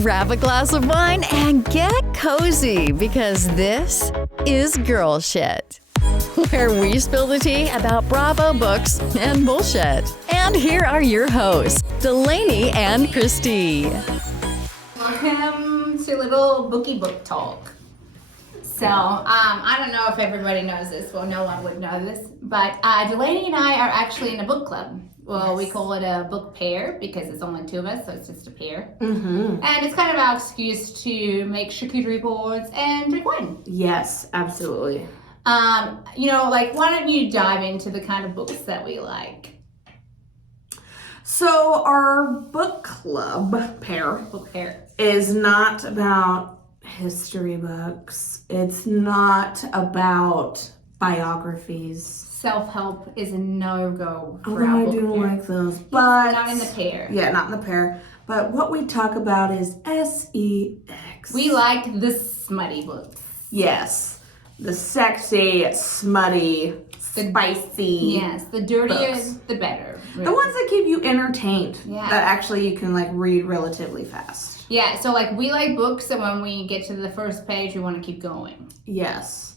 grab a glass of wine and get cozy because this is Girl Shit, where we spill the tea about Bravo books and bullshit. And here are your hosts, Delaney and Christy. Welcome to little bookie book talk. So, I don't know if everybody knows this. Well, no one would know this. But Delaney and I are actually in a book club. Well, we call it a book pair because it's only two of us, so it's just a pair. Mm-hmm. And it's kind of our excuse to make charcuterie boards and drink wine. Yes, absolutely. Why don't you dive into the kind of books that we like? So our book pair is not about history books. It's not about biographies. Self-help is a no-go for Although our I book do pair. like those, but Not in the pair. Yeah, not in the pair. But what we talk about is sex. We like the smutty books. Yes, the sexy, smutty, spicy. Yes, the dirtier, books. the better. Really. The ones that keep you entertained. Yeah. That actually you can read relatively fast. Yeah, so we like books that when we get to the first page, we want to keep going. Yes.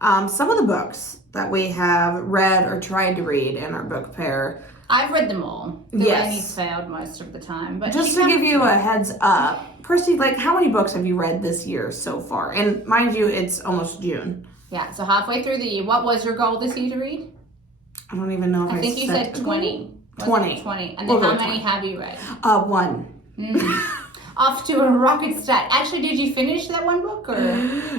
Some of the books that we have read or tried to read in our book pair. I've read them all. Delaney's failed most of the time. But just to give you a heads up, Christy, how many books have you read this year so far? And mind you, it's almost June. Yeah, so halfway through the year. What was your goal this year to read? I don't even know if I think you said 20. 20. 20. And then how many have you read? One. Off to a rocket start. Actually, did you finish that one book or?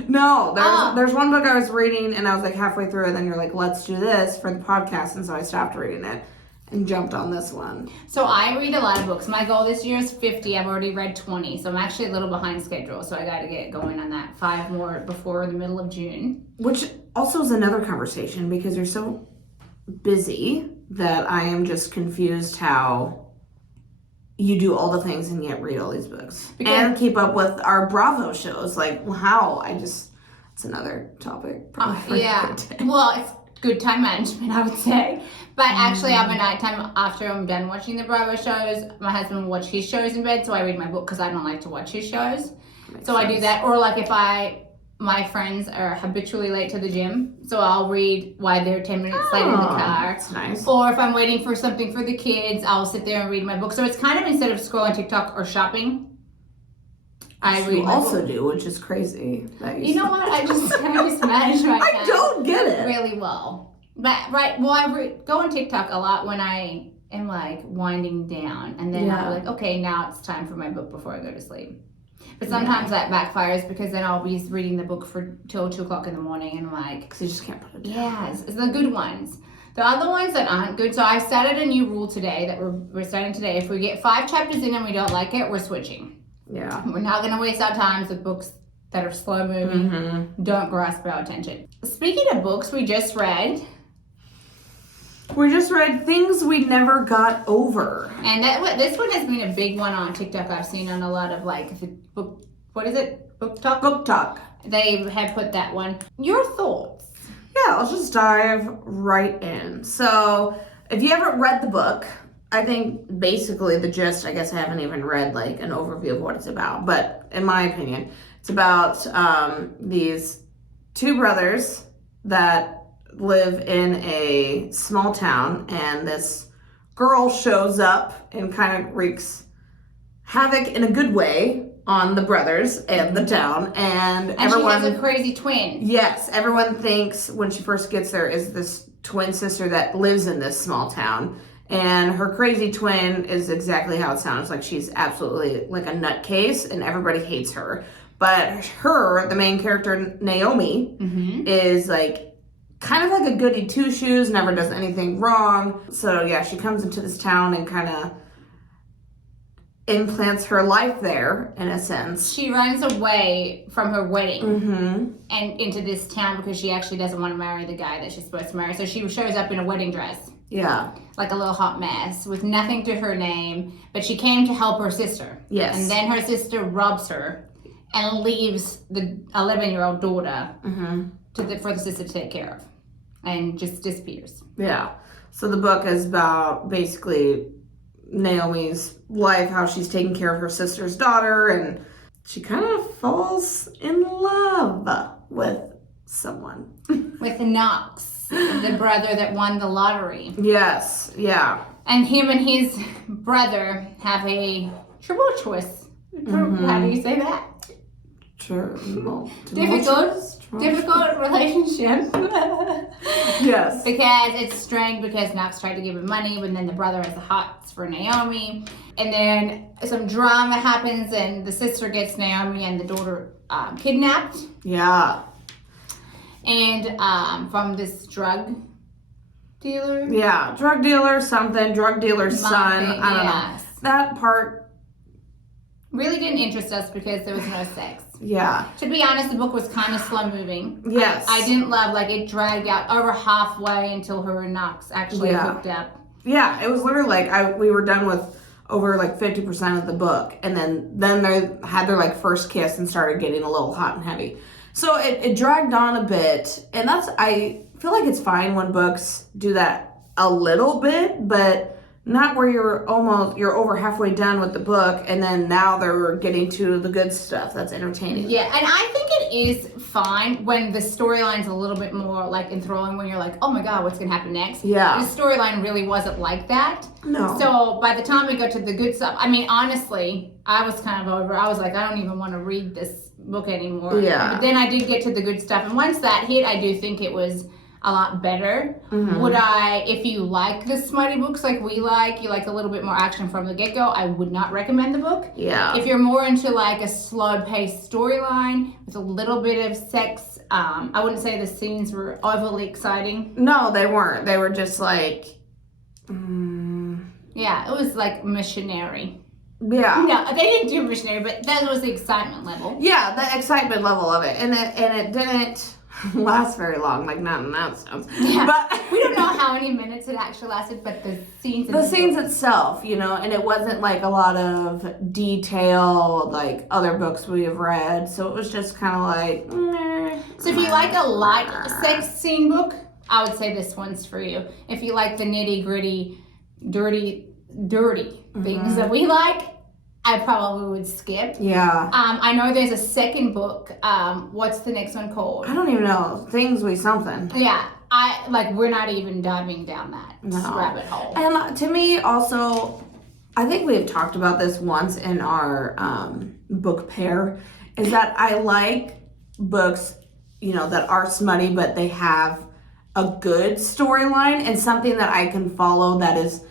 No, there's one book I was reading and I was halfway through and then you're let's do this for the podcast, and so I stopped reading it and jumped on this one. So I read a lot of books. My goal this year is 50. I've already read 20, so I'm actually a little behind schedule. So I got to get going on that 5 more before the middle of June. Which also is another conversation because you're so busy that I am just confused how you do all the things and yet read all these books and keep up with our Bravo shows. It's another topic. Yeah. Well, it's good time management, I would say. But actually, at nighttime, after I'm done watching the Bravo shows, my husband will watch his shows in bed, so I read my book because I don't like to watch his shows. So I do that. Or my friends are habitually late to the gym, so I'll read while they're 10 minutes late in the car. That's nice. Or if I'm waiting for something for the kids, I'll sit there and read my book. So it's kind of instead of scrolling TikTok or shopping, I read my book. do, which is crazy. You know what? I just manage my time. I don't get it. Really well. But I go on TikTok a lot when I am winding down, and then I'm okay, now it's time for my book before I go to sleep. But sometimes that backfires because then I'll be reading the book till 2 o'clock in the morning and because you just can't put it down. Yes, it's the good ones. The other ones that aren't good, so I started a new rule today that we're starting today. If we get 5 chapters in and we don't like it, we're switching. Yeah. We're not going to waste our time with books that are slow moving, don't grasp our attention. Speaking of books, we just read Things We Never Got Over. And this one has been a big one on TikTok. I've seen on a lot of the book, what is it? Book Talk? Book Talk. They have put that one. Your thoughts? Yeah, let's just dive right in. So, if you haven't read the book, I think basically the gist, I guess I haven't even read an overview of what it's about, but in my opinion, it's about these 2 brothers that live in a small town, and this girl shows up and kind of wreaks havoc in a good way on the brothers and the town, and everyone she has a crazy twin. Yes, everyone thinks when she first gets there is this twin sister that lives in this small town, and her crazy twin is exactly how it sounds. She's absolutely a nutcase and everybody hates her. But her, the main character Naomi, is kind of a goody two-shoes, never does anything wrong. So yeah, she comes into this town and kind of implants her life there, in a sense. She runs away from her wedding and into this town because she actually doesn't want to marry the guy that she's supposed to marry. So she shows up in a wedding dress. Yeah. Like a little hot mess with nothing to her name, but she came to help her sister. Yes. And then her sister robs her and leaves the 11-year-old daughter for the sister to take care of. And just disappears. Yeah. So the book is about basically Naomi's life, how she's taking care of her sister's daughter, and she kind of falls in love with someone. With Knox, the brother that won the lottery. Yes, yeah. And him and his brother have a tumultuous. How do you say that? Difficult relationship. Yes. Because it's strained because Knox tried to give him money, but then the brother has the hots for Naomi. And then some drama happens and the sister gets Naomi and the daughter kidnapped. Yeah. And from this drug dealer. Yeah, drug dealer's son. I don't know. Yes. That part really didn't interest us because there was no sex. Yeah. To be honest, the book was kind of slow moving. Yes. I didn't love, like, it dragged out over halfway until her and Knox actually hooked up. Yeah, it was literally like we were done with over like 50% of the book, and then they had their like first kiss and started getting a little hot and heavy. So it dragged on a bit, and I feel like it's fine when books do that a little bit, but not where you're over halfway done with the book, and then now they're getting to the good stuff that's entertaining. Yeah, and I think it is fine when the storyline's a little bit more like enthralling, when you're like, oh my god, what's gonna happen next? Yeah. The storyline really wasn't like that. No. So by the time we got to the good stuff, I mean, honestly, I was kind of over. I was like, I don't even want to read this book anymore. Yeah. But then I did get to the good stuff, and once that hit, I do think it was a lot better. Mm-hmm. Would I, if you like the smutty books like we like, you like a little bit more action from the get-go, I would not recommend the book. Yeah. If you're more into like a slow-paced storyline with a little bit of sex, I wouldn't say the scenes were overly exciting. No, they weren't. They were just like, Yeah, it was like missionary. yeah. No, they didn't do missionary, but that was the excitement level. Yeah, the excitement level of it, and it didn't last very long, like not in that sense. Yeah. But We don't know how many minutes it actually lasted, but the scenes. the scenes itself, and it wasn't like a lot of detail like other books we have read, so it was just kind of like. So if you like a light sex scene book, I would say this one's for you. If you like the nitty gritty, dirty things that we like, I probably would skip. Yeah. I know there's a second book. What's the next one called? I don't even know. Things we something. Yeah. We're not even diving down that rabbit hole. And to me, also, I think we have talked about this once in our book pair, is that I like books, that are smutty, but they have a good storyline and something that I can follow that is,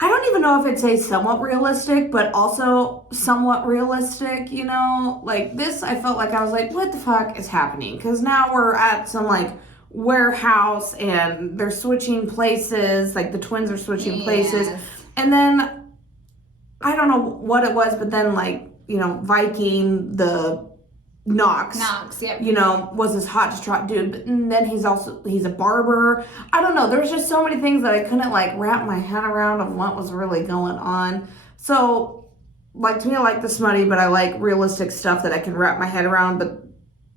I don't even know if it's a somewhat realistic, but also somewhat realistic, Like this, I felt like I was like, what the fuck is happening? Because now we're at some like warehouse and they're switching places, like the twins are switching places. And then, I don't know what it was, but then like, Viking, the Knox, yep. Was this hot distraught dude, but then he's a barber. I don't know. There's just so many things that I couldn't like wrap my head around of what was really going on. So, like to me, I like the smutty, but I like realistic stuff that I can wrap my head around. But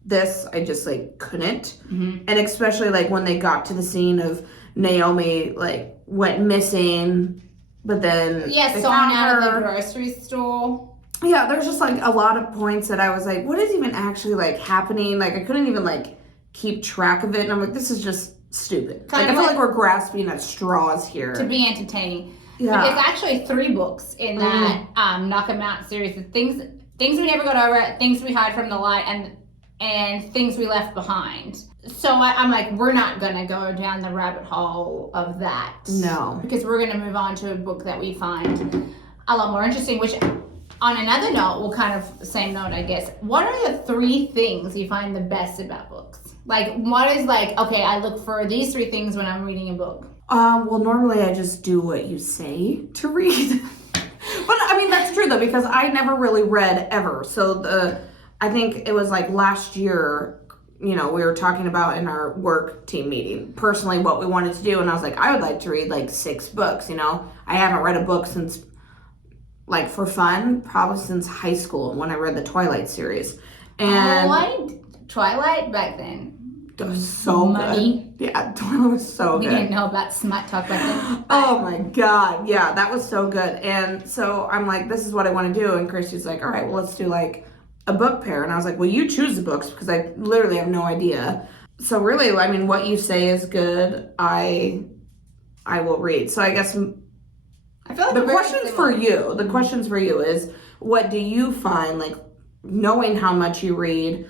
this, I just like couldn't. Mm-hmm. And especially like when they got to the scene of Naomi like went missing, but then sawn out of the grocery store. Yeah, there's just like a lot of points that I was like, what is even actually like happening? Like I couldn't even like keep track of it. And I'm like, this is just stupid. I feel like we're grasping at straws here. To be entertaining. Yeah. But there's actually 3 books in that Knock 'Em Out series. Things we never got over, things we hide from the light, and things we left behind. So I'm like, we're not going to go down the rabbit hole of that. No. Because we're going to move on to a book that we find a lot more interesting, which... On another note, same note, I guess. What are the 3 things you find the best about books? Like, what is like, okay, I look for these 3 things when I'm reading a book. Well, normally I just do what you say to read. But, I mean, that's true, though, because I never really read ever. So, I think it was like last year, we were talking about in our work team meeting, personally, what we wanted to do. And I was like, I would like to read like 6 books, I haven't read a book since... like for fun, probably since high school when I read the Twilight series. And I liked Twilight back then. It was so good. Yeah, Twilight was so good. We didn't know about smut talk back then. Oh my God. Yeah, that was so good. And so I'm like, this is what I want to do. And Christy's like, all right, well, let's do like a book pair, and I was like, well, you choose the books because I literally have no idea. So really, I mean, what you say is good, I will read. So I guess I feel like the questions for you is, what do you find, like, knowing how much you read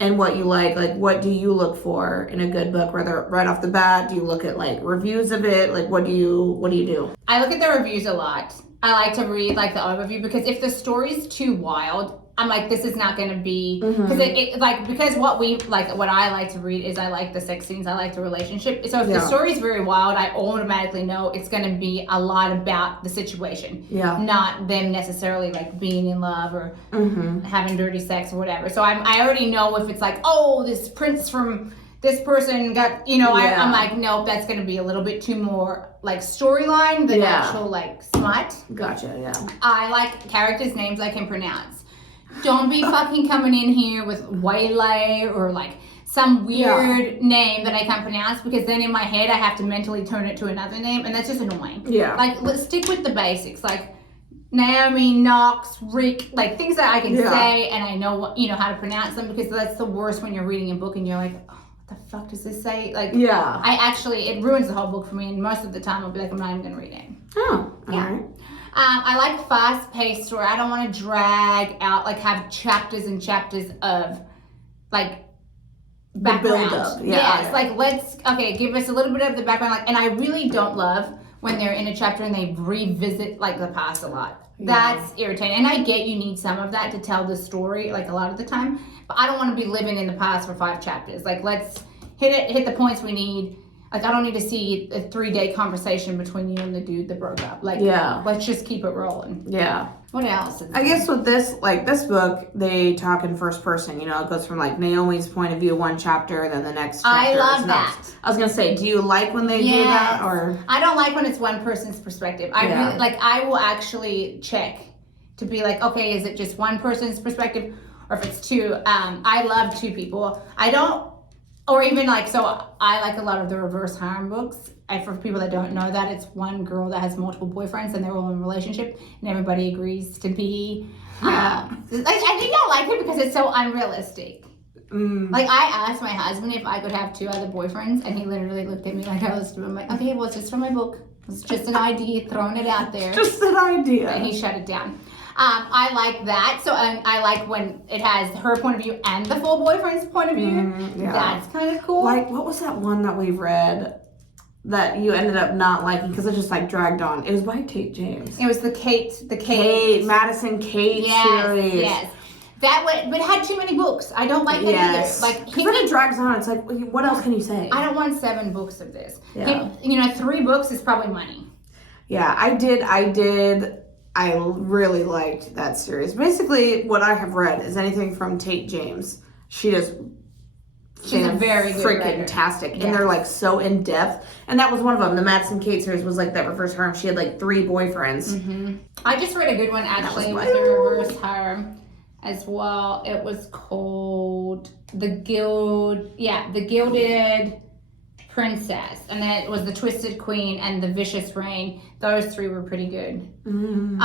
and what you like what do you look for in a good book? Whether right off the bat, do you look at like reviews of it? Like, what do you do? I look at the reviews a lot. I like to read like the overview, because if the story's too wild, I'm like, this is not going to be, because what I like to read is I like the sex scenes, I like the relationship. So if the story's very wild, I automatically know it's going to be a lot about the situation, not them necessarily like being in love or having dirty sex or whatever. So I already know if it's like, oh, this prince from this person got, I'm like, nope, that's going to be a little bit too more like storyline than actual like smut. Gotcha, yeah. I like characters' names I can pronounce. Don't be fucking coming in here with Waylay or like some weird name that I can't pronounce, because then in my head I have to mentally turn it to another name, and that's just annoying. Yeah. Like, let's stick with the basics, like Naomi, Knox, Rick, like things that I can say and I know how to pronounce them, because that's the worst when you're reading a book and you're like, oh, what the fuck does this say? Like, it ruins the whole book for me, and most of the time I'll be like, I'm not even gonna read it. Oh, all right. I like fast-paced story. I don't want to drag out, like have chapters and chapters of like background. Build-up. Give us a little bit of the background. Like, and I really don't love when they're in a chapter and they revisit like the past a lot. That's irritating. And I get you need some of that to tell the story, like a lot of the time. But I don't want to be living in the past for 5 chapters. Like, let's hit the points we need. Like, I don't need to see a 3-day conversation between you and the dude that broke up. Like, let's just keep it rolling. Yeah. What else? I guess with this book, they talk in first person. It goes from like Naomi's point of view, one chapter, and then the next chapter. I love that. I was gonna say, do you like when they do that, or? I don't like when it's one person's perspective. I will actually check to be like, okay, is it just one person's perspective, or if it's 2? I love 2 people. Or even like, so I like a lot of the reverse harem books. For people that don't know that, it's one girl that has multiple boyfriends and they're all in a relationship and everybody agrees to be. I think I like it because it's so unrealistic. Like, I asked my husband if I could have 2 other boyfriends, and he literally looked at me like I was stupid. I'm like, okay, well, it's just from my book. It's just an idea, throwing it out there. Just an idea. And he shut it down. I like that. So I like when it has her point of view and the full boyfriend's point of view. That's kind of cool. Like, what was that one that we read that you ended up not liking because it just like dragged on? It was by Tate James. It was the Madison Kate series. Yes. That way, but it had too many books. I don't like that either. Like, then it drags on. It's like, what else can you say? I don't want 7 books of this. 3 books is probably money. Yeah, I did. I really liked that series. Basically, what I have read is anything from Tate James. She's a very good freaking tastic, and they're like so in depth. And that was one of them. The Madison Kate series was like that reverse harem. She had like 3 boyfriends. I just read a good one actually with the reverse harem as well. It was called The Gilded Princess, and then it was The Twisted Queen and The Vicious Reign. Those 3 were pretty good. You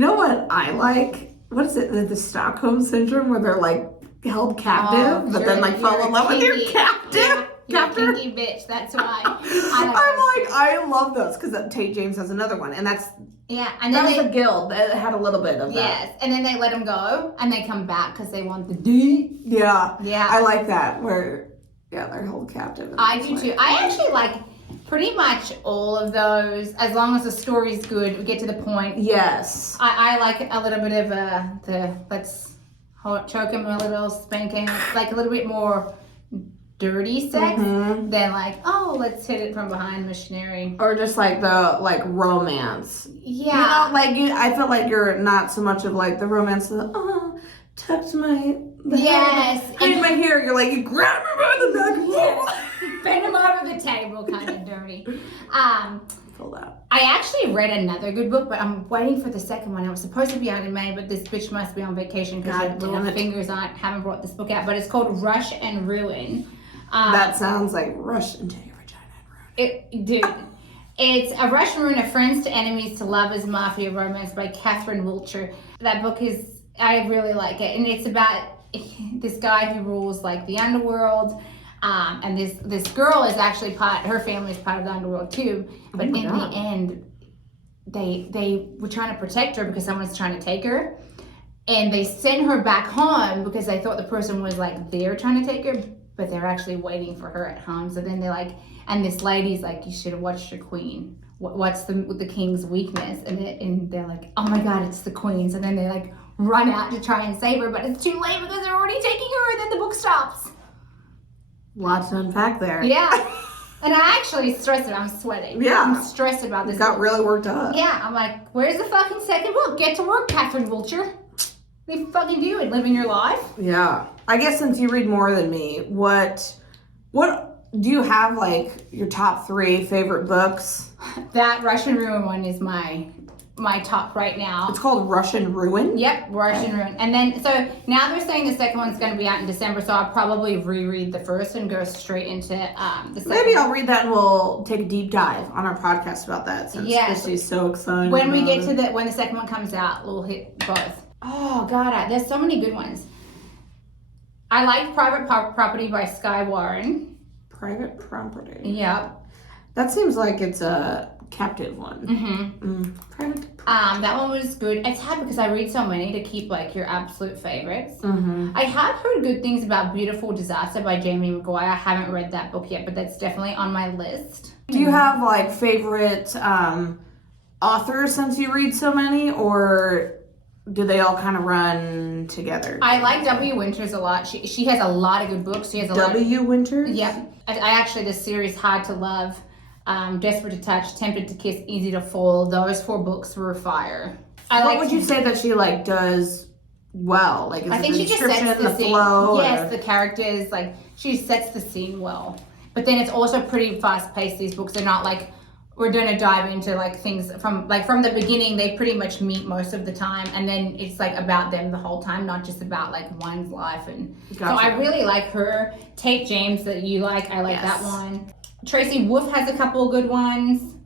know what I like? What is it? The Stockholm Syndrome, where they're like held captive, but then like fall in love with their captive. You're a kinky bitch. That's why. I love those, because Tate James has another one, and that's and then that was a guild that had a little bit of that. Yes, and then they let them go, and they come back because they want the D. Yeah, I like that where they're held captive. I do too. I actually like pretty much all of those, as long as the story's good, we get to the point. Yes. I like a little bit of the let's choke him a little, spank him, like a little bit more dirty sex than like, oh, let's hit it from behind, missionary. Or just like the romance. Yeah. I feel like you're not so much of like the romance of tucked my in my hair. You're like, you grab me by the neck. Bend him over the table, kind of dirty. Pull out. I actually read another good book, but I'm waiting for the second one. It was supposed to be out in May, but this bitch must be on vacation because her little fingers haven't brought this book out. But it's called Rush and Ruin. That sounds like rush into your vagina and ruin. It's A Rush and Ruin of Friends to Enemies to Lovers Mafia Romance by Catherine Wiltshire. That book is I really like it, and it's about this guy who rules like the underworld. And this girl is actually her family is part of the underworld too. But in the end, they were trying to protect her because someone's trying to take her. And they sent her back home because they thought the person was like there trying to take her, but they're actually waiting for her at home. So then they're like, and this lady's like, you should have watched your queen. What's the king's weakness? And they're like, oh my God, it's the queen. So then they like run out to try and save her, but it's too late because they're already taking her, and then the book stops. Lots to unpack there. Yeah. And I actually stressed it. I'm sweating. Yeah. I'm stressed about this. Got book. really worked up. Yeah. I'm like, where's the fucking second book? Get to work, Catherine Wilcher. They fucking do it. Living your life. Yeah. I guess since you read more than me, what do you have, like, your top 3 favorite books? That Russian Ruin one is my top right now. It's called Russian Ruin? Yep, Russian Ruin. And then, so now they're saying the second one's going to be out in December, so I'll probably reread the first and go straight into the second. Maybe I'll read that and we'll take a deep dive on our podcast about that since Christy's so excited. When we get to when the second one comes out, we'll hit both. Oh, God, there's so many good ones. I like Private Property by Skye Warren. Private Property? Yep. That seems like it's a captive one. Mm-hmm. Private Property. That one was good. It's hard because I read so many to keep like your absolute favorites. Mm-hmm. I have heard good things about Beautiful Disaster by Jamie McGuire. I haven't read that book yet, but that's definitely on my list. Do you have like favorite authors since you read so many, or do they all kind of run together? I like W. Winters a lot. She has a lot of good books. She has a W. Winters? Yeah. I actually, this series, Hard to Love, Desperate to Touch, Tempted to Kiss, Easy to Fall, those 4 books were fire. What would you say that she like does well? Like, is I think the she just sets description, the scene. flow? Yes, the characters, like she sets the scene well. But then it's also pretty fast paced. These books are not like we're gonna dive into like things from the beginning. They pretty much meet most of the time, and then it's like about them the whole time, not just about like one's life. And so I really like her. Tate James that you like, I like that one. Tracy Wolf has a couple of good ones.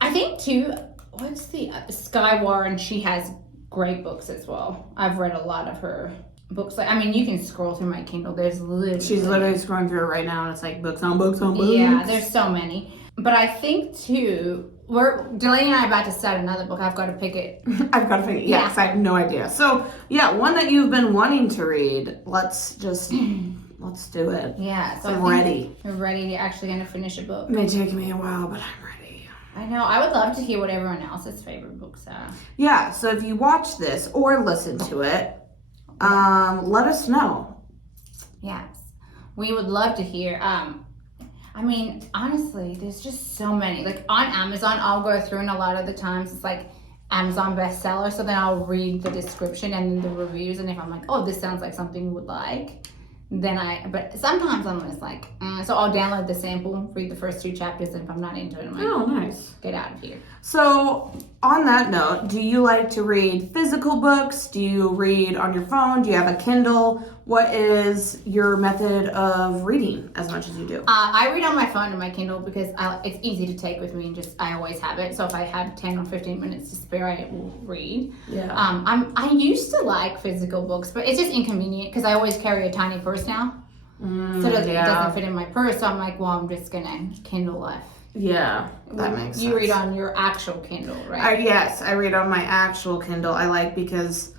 I think too. What's the Skye Warren? She has great books as well. I've read a lot of her books. Like, I mean, you can scroll through my Kindle. There's literally she's literally scrolling through it right now, and it's like books on books on books. Yeah, there's so many. But I think too, Delaney and I are about to start another book. I've got to pick it. I've got to pick it. Yeah, because I have no idea. So yeah, one that you've been wanting to read. Let's do it. Yeah, so I'm ready. We're ready. You're actually going to finish a book. It may take me a while, but I'm ready. I know. I would love to hear what everyone else's favorite books are. Yeah. So if you watch this or listen to it, let us know. Yes, we would love to hear. I mean, honestly, there's just so many. Like on Amazon, I'll go through, and a lot of the times it's like Amazon bestseller. So then I'll read the description and the reviews, and if I'm like, oh, this sounds like something you would like, but sometimes I'm just like, so I'll download the sample, read the first 2 chapters, and if I'm not into it, I'm like, oh, nice. Get out of here. So on that note, do you like to read physical books? Do you read on your phone? Do you have a Kindle? What is your method of reading as much as you do? I read on my phone and my Kindle because it's easy to take with me, and I always have it. So if I have 10 or 15 minutes to spare, I will read. Yeah. I used to like physical books, but it's just inconvenient because I always carry a tiny purse now. So it doesn't fit in my purse. So I'm like, well, I'm just gonna Kindle life. Yeah, that makes sense. You read on your actual Kindle, right? Yes, I read on my actual Kindle. I like because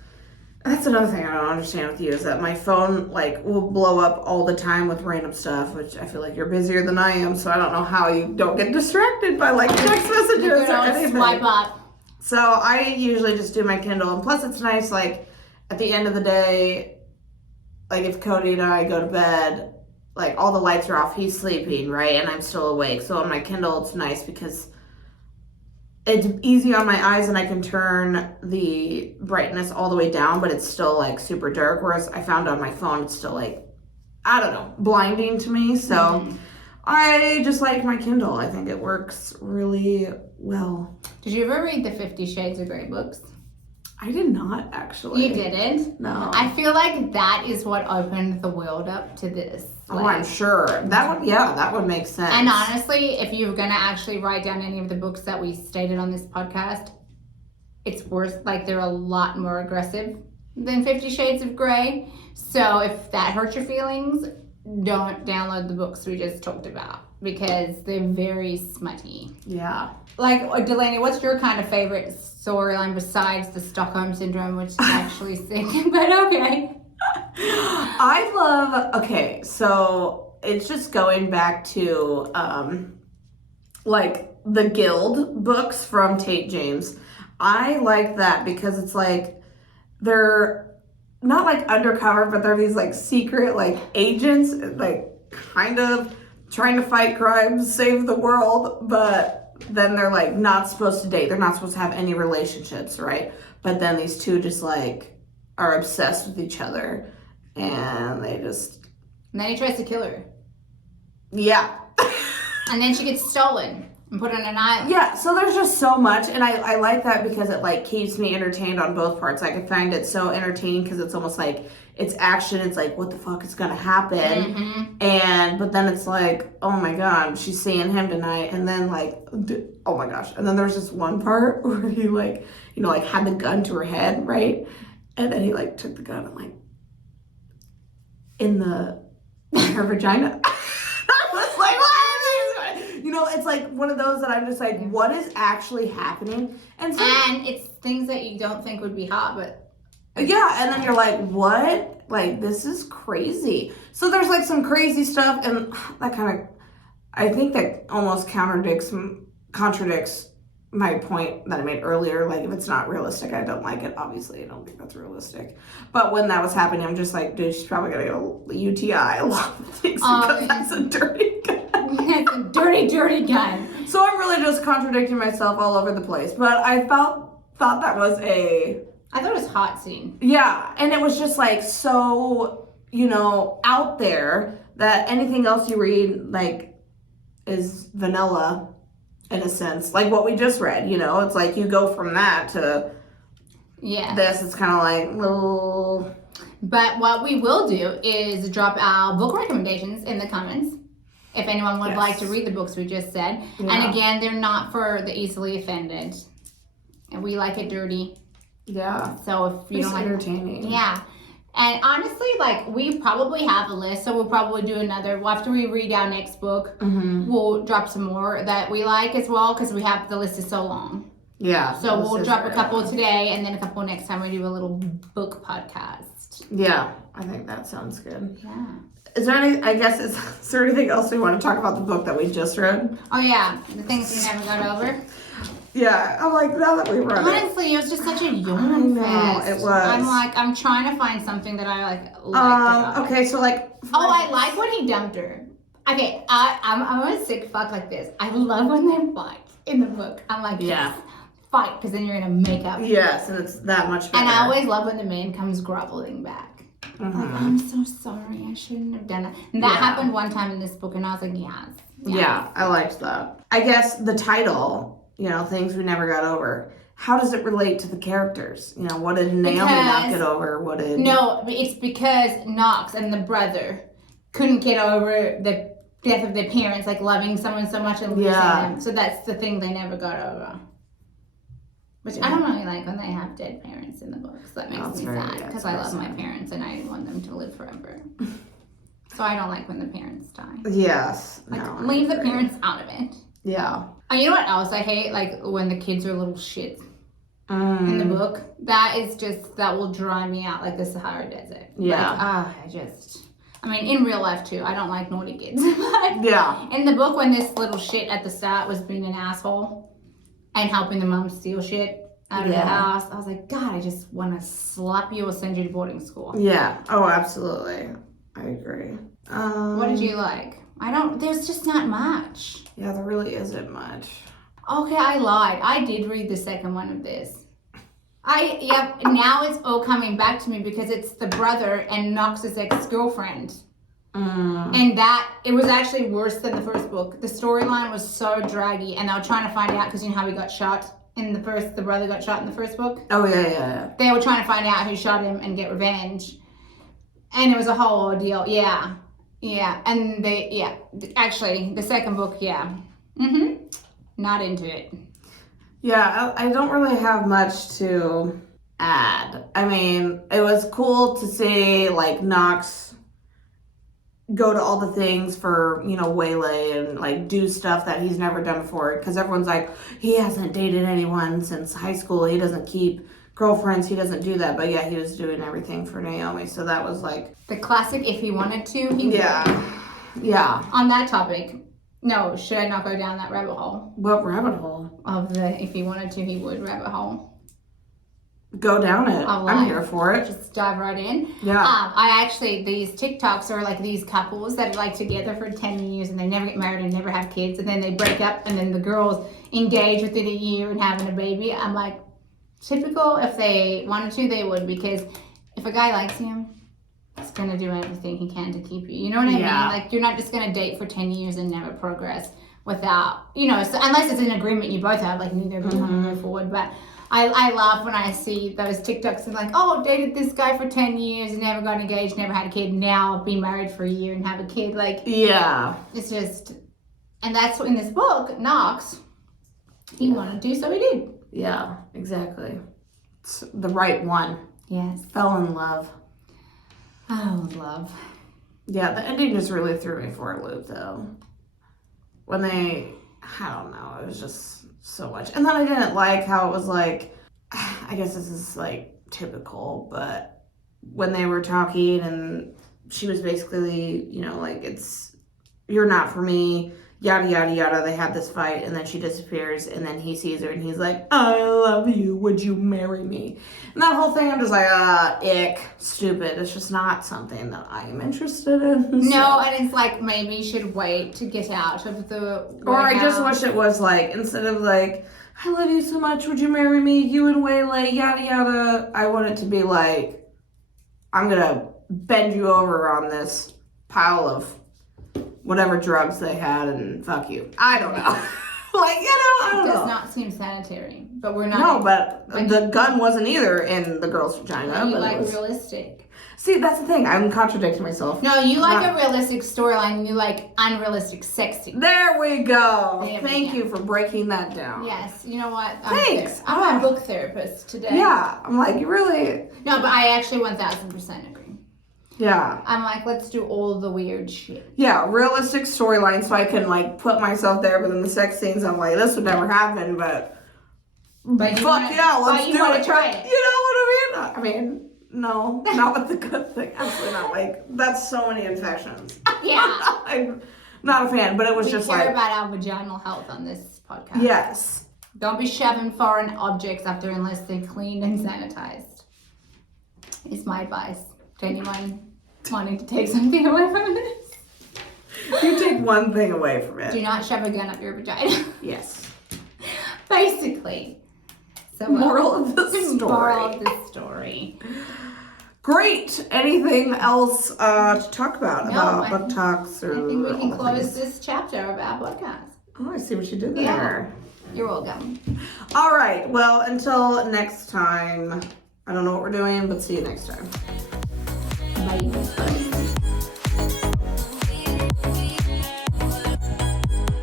that's another thing I don't understand with you is that my phone like will blow up all the time with random stuff, which I feel like you're busier than I am, so I don't know how you don't get distracted by like text messages or anything. Swipe up. So I usually just do my Kindle, and plus it's nice like at the end of the day, like if Cody and I go to bed, like all the lights are off, he's sleeping, right? And I'm still awake. So on my Kindle, it's nice because it's easy on my eyes and I can turn the brightness all the way down, but it's still like super dark. Whereas I found on my phone, it's still like, I don't know, blinding to me. So I just like my Kindle. I think it works really well. Did you ever read the 50 Shades of Grey books? I did not actually. You didn't? No. I feel like that is what opened the world up to this. Oh, I'm sure. That would make sense. And honestly, if you're going to actually write down any of the books that we stated on this podcast, it's worse. Like, they're a lot more aggressive than 50 Shades of Grey. So if that hurts your feelings, don't download the books we just talked about because they're very smutty. Yeah. Like, Delaney, what's your kind of favorite storyline besides the Stockholm Syndrome, which is actually sick? But okay. I love, okay, so it's just going back to, like, the Guild books from Tate James. I like that because it's like, they're not like undercover, but they're these like secret like agents, like kind of trying to fight crimes, save the world, but then they're like not supposed to date. They're not supposed to have any relationships, right? But then these two just like are obsessed with each other and they just... And then he tries to kill her. Yeah. And then she gets stolen and put on an island. Yeah, so there's just so much, and I like that because it like keeps me entertained on both parts. Like, I find it so entertaining because it's almost like it's action. It's like, what the fuck is gonna happen? But then it's like, oh my god, she's seeing him tonight, and then like, oh my gosh, and then there's this one part where he like, you know, like had the gun to her head, right? And then he like took the gun and like in her vagina. I was like, what? You know, it's like one of those that I'm just like, what is actually happening? And it's things that you don't think would be hot, but... Yeah, and then you're like, what? Like, this is crazy. So there's like some crazy stuff, and that kind of, I think that almost contradicts my point that I made earlier. Like, if it's not realistic, I don't like it. Obviously, I don't think that's realistic. But when that was happening, I'm just like, dude, she's probably gonna get a UTI, a lot of things, because that's a dirty gun. That's a dirty, dirty gun. So I'm really just contradicting myself all over the place. But I thought that was I thought it was a hot scene. Yeah, and it was just like so, you know, out there that anything else you read, like, is vanilla in a sense. Like what we just read, you know? It's like you go from that to this. It's kind of like, little... But what we will do is drop our book recommendations in the comments if anyone would like to read the books we just said. Yeah. And again, they're not for the easily offended. And we like it dirty. Yeah. So if you don't like entertaining. Yeah. And honestly, like, we probably have a list, so we'll probably do another. Well, after we read our next book, we'll drop some more that we like as well, because we have the list is so long. Yeah. So we'll drop a couple today, and then a couple next time we do a little book podcast. Yeah, I think that sounds good. Yeah. Is there is there anything else we want to talk about the book that we just read? Oh yeah, the things we never got over. Yeah, I'm like, now that we read honestly, it was just such a yawn fest. It was. I'm trying to find something that I like. Okay, so like. I like when he dumped her. Okay, I'm a sick fuck like this. I love when they fight in the book. I'm like, yes, fight, because then you're gonna make up. Yes, and it's that much better. And I always love when the man comes groveling back. Like, I'm so sorry, I shouldn't have done that. And that happened one time in this book, and I was like, yes. Yeah, I liked that. I guess the title, you know, Things We Never Got Over, how does it relate to the characters? You know, what did Naomi not get over? No, it's because Knox and the brother couldn't get over the death of their parents, like loving someone so much and losing them. So that's the thing they never got over. Which I don't really like when they have dead parents in the books. That makes me sad because I love my parents and I want them to live forever. So I don't like when the parents die. Yes. Like, leave the parents out of it. Yeah. And you know what else I hate? Like when the kids are little shits in the book. That will dry me out like the Sahara Desert. Yeah. Like, in real life too, I don't like naughty kids. But yeah. In the book, when this little shit at the start was being an asshole and helping the mom steal shit out of the house, I was like, God, I just want to slap you or send you to boarding school. Yeah. Oh, absolutely. I agree. What did you like? There's just not much. Yeah, there really isn't much. Okay, I lied. I did read the second one of this. Now it's all coming back to me because it's the brother and Knox's ex-girlfriend. And it was actually worse than the first book. The storyline was so draggy, and they were trying to find out, because you know how he got shot the brother got shot in the first book? Oh, yeah. They were trying to find out who shot him and get revenge. And it was a whole ordeal. Yeah. And actually, the second book, not into it. Yeah, I don't really have much to add. I mean, it was cool to see like Knox go to all the things for, waylay and like do stuff that he's never done before, because everyone's like, he hasn't dated anyone since high school, he doesn't keep girlfriends, he doesn't do that. But yeah, he was doing everything for Naomi, so that was like the classic, if he wanted to, he would. Yeah. On that topic, no, should I not go down that rabbit hole? What rabbit hole? Of the if he wanted to, he would rabbit hole. Go down it. I'm here for it. Just dive right in. Yeah. I actually, these TikToks are like these couples that are like together for 10 years and they never get married and never have kids, and then they break up and then the girls engage within a year and having a baby. I'm like, typical. If they wanted to, they would, because if a guy likes you, he's gonna do everything he can to keep you. You know what I mean? Like, you're not just gonna date for 10 years and never progress without, so unless it's an agreement you both have, like neither of you want to move forward. But I laugh when I see those TikToks and like, oh, dated this guy for 10 years and never got engaged, never had a kid, now be married for a year and have a kid. Like, yeah, it's just, and that's what in this book, Knox, he wanted to, so he did. Yeah, exactly. It's the right one. Yes. Fell in love. Oh, love. Yeah, the ending just really threw me for a loop, though. When I don't know, it was just so much. And then I didn't like how it was like, I guess this is like typical, but when they were talking and she was basically, like, you're not for me, yada, yada, yada. They had this fight and then she disappears and then he sees her and he's like, I love you. Would you marry me? And that whole thing, I'm just like, ick, stupid. It's just not something that I am interested in. No, and it's like, maybe you should wait to get out of the Or I just wish it was like, instead of like, I love you so much, would you marry me? You and Waylay, yada, yada. I want it to be like, I'm going to bend you over on this pile of whatever drugs they had and fuck you. I don't know. I don't know. It does not seem sanitary, but we're not. No, but the gun wasn't either in the girl's vagina. You but like it was realistic. See, that's the thing. I'm contradicting myself. No, you like a realistic storyline. You like unrealistic sexy. There we go. There we Thank go. you for breaking that down. Yes. You know what? Thanks. I'm a book therapist today. Yeah. I'm like, you really... No, but I actually 1000% agree. Yeah. I'm like, let's do all the weird shit. Yeah, realistic storyline so I can, like, put myself there. But in the sex scenes, I'm like, this would never happen, but you fuck yeah, let's do it. Try it. You know what I mean? No, not with the good thing. Absolutely not. Like, that's so many infections. Yeah. I'm not a fan, but it was just We care like... about our vaginal health on this podcast. Yes. Don't be shoving foreign objects up there unless they're cleaned and sanitized. Is my advice to anyone wanting to take something away from this. You take one thing away from it. Do not shove a gun up your vagina. Yes. Basically. So Moral of the story. Moral of the story. Great. Anything else to talk about? No, book talks or I think we can all close things? this chapter of our podcast. Oh, I see what you did there. Yeah. You're welcome. All right. Well, until next time, I don't know what we're doing, but see you next time. Bye.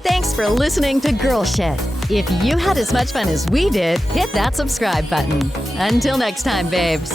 Thanks for listening to Girl Shit. If you had as much fun as we did, hit that subscribe button. Until next time, babes.